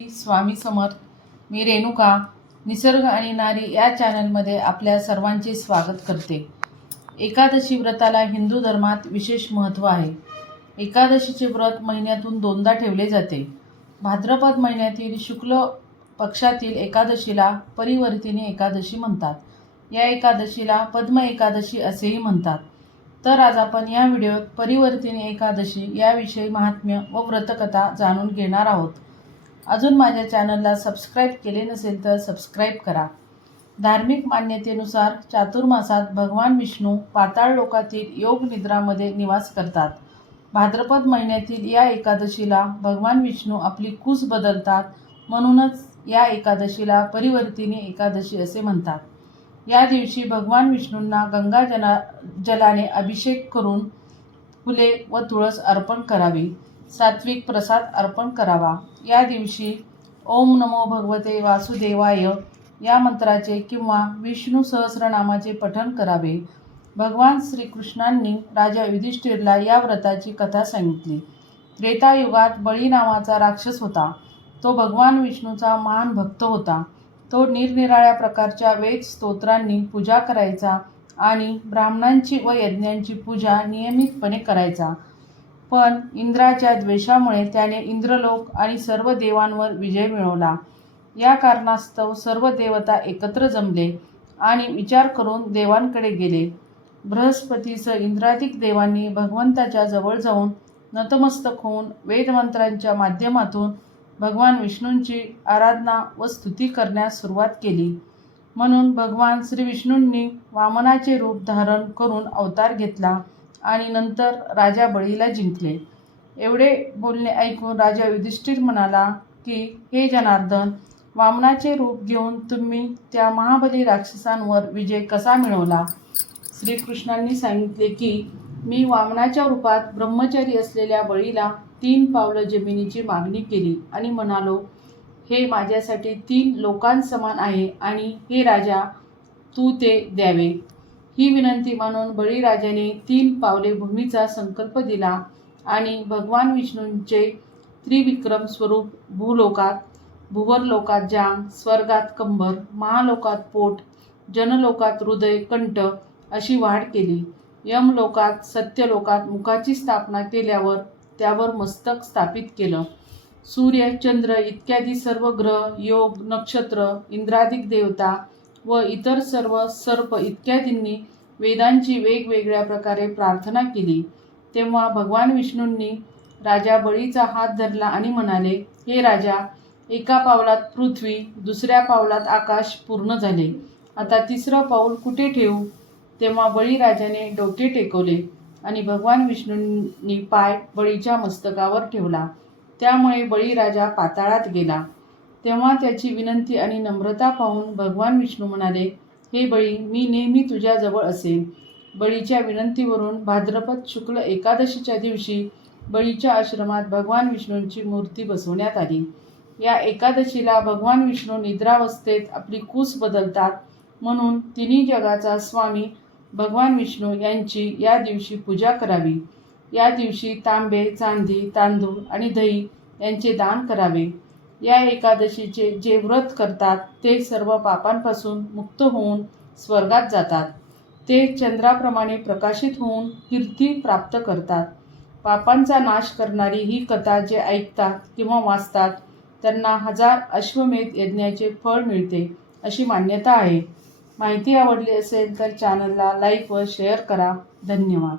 स्वामी समर्थ मी रेणुका निसर्ग आणि नारी या चॅनलमध्ये आपल्या सर्वांचे स्वागत करते. एकादशी व्रताला हिंदू धर्मात विशेष महत्त्व आहे. एकादशीचे व्रत महिन्यातून दोनदा ठेवले जाते. भाद्रपद महिन्यातील शुक्ल पक्षातील एकादशीला परिवर्तिनी एकादशी म्हणतात. या एकादशीला पद्म एकादशी असेही म्हणतात. तर आज आपण या व्हिडिओत परिवर्तिनी एकादशी याविषयी महात्म्य व व्रतकथा जाणून घेणार आहोत. अजून माझ्या चॅनलला सबस्क्राईब केले नसेल तर सबस्क्राईब करा. धार्मिक मान्यतेनुसार चातुर्मासात भगवान विष्णू पाताळ लोकातील योग निद्रामध्ये निवास करतात. भाद्रपद महिन्यातील या एकादशीला भगवान विष्णू आपली कूस बदलतात म्हणूनच या एकादशीला परिवर्तिनी एकादशी असे म्हणतात. या दिवशी भगवान विष्णूंना गंगा जना जलाने अभिषेक करून फुले व तुळस अर्पण करावी. सात्विक प्रसाद अर्पण करावा. या दिवशी ओम नमो भगवते वासुदेवाय या मंत्राचे किंवा विष्णू सहस्रनामाचे पठण करावे. भगवान श्रीकृष्णांनी राजा युधिष्ठिरला या व्रताची कथा सांगितली. त्रेतायुगात बळी नावाचा राक्षस होता. तो भगवान विष्णूचा महान भक्त होता. तो निरनिराळ्या प्रकारच्या वेद स्तोत्रांनी पूजा करायचा आणि ब्राह्मणांची व यज्ञांची पूजा नियमितपणे करायचा. पण इंद्राच्या द्वेषामुळे त्याने इंद्रलोक आणि सर्व देवांवर विजय मिळवला. या कारणास्तव सर्व देवता एकत्र जमले आणि विचार करून देवांकडे गेले. बृहस्पतीचं इंद्राधिक देवांनी भगवंताच्या जवळ जाऊन नतमस्तक होऊन वेदमंत्रांच्या माध्यमातून भगवान विष्णूंची आराधना व स्तुती करण्यास सुरुवात केली. म्हणून भगवान श्री विष्णूंनी वामनाचे रूप धारण करून अवतार घेतला. आणि नंतर राजा बळीला जिंकले. एवढे बोलणे ऐकून राजा युधिष्ठिर म्हणाला की हे जनार्दन वामनाचे रूप घेऊन तुम्ही त्या महाबली राक्षसांवर विजय कसा मिळवला? श्रीकृष्णांनी सांगितले की मी वामनाच्या रूपात ब्रह्मचारी असलेल्या बळीला तीन पावलं जमिनीची मागणी केली आणि म्हणालो हे माझ्यासाठी तीन लोकांसमान आहे आणि हे राजा तू ते द्यावे. ही विनंती मानून बळीराजाने तीन पावले भूमीचा संकल्प दिला आणि भगवान विष्णूंचे त्रिविक्रम स्वरूप भूलोकात भुवरलोकात जांग स्वर्गात कंबर महालोकात पोट जनलोकात हृदय कंठ अशी वाढ केली. यमलोकात सत्यलोकात मुखाची स्थापना केल्यावर त्यावर मस्तक स्थापित केलं. सूर्य चंद्र इत्यादी सर्व ग्रह योग नक्षत्र इंद्रादिक देवता व इतर सर्व सर्प इत्यादींनी वेदांची वेगवेगळ्या प्रकारे प्रार्थना केली. तेव्हा भगवान विष्णूंनी राजा बळीचा हात धरला आणि म्हणाले हे राजा एका पावलात पृथ्वी दुसऱ्या पावलात आकाश पूर्ण झाले. आता तिसरं पाऊल कुठे ठेवू? तेव्हा बळीराजाने डोके टेकवले आणि भगवान विष्णूंनी पाय बळीच्या मस्तकावर ठेवला. त्यामुळे बळीराजा पाताळात गेला. तेव्हा त्याची विनंती आणि नम्रता पाहून भगवान विष्णू म्हणाले हे बळी मी नेहमी तुझ्याजवळ असेन. बळीच्या विनंतीवरून भाद्रपद शुक्ल एकादशीच्या दिवशी बळीच्या आश्रमात भगवान विष्णूंची मूर्ती बसवण्यात आली. या एकादशीला भगवान विष्णू निद्रावस्थेत आपली कूस बदलतात म्हणून तिन्ही जगाचा स्वामी भगवान विष्णू यांची या दिवशी पूजा करावी. या दिवशी तांबे चांदी तांदूळ आणि दही यांचे दान करावे. या एकादशीचे जे व्रत करतात ते सर्व पापांपासून मुक्त होऊन स्वर्गात जातात. ते चंद्राप्रमाणे प्रकाशित होऊन कीर्ती प्राप्त करतात. पापांचा नाश करणारी ही कथा जे ऐकतात किंवा वाचतात त्यांना हजार अश्वमेध यज्ञाचे फळ मिळते अशी मान्यता आहे. माहिती आवडली असेल तर चॅनलला लाईक व शेअर करा. धन्यवाद.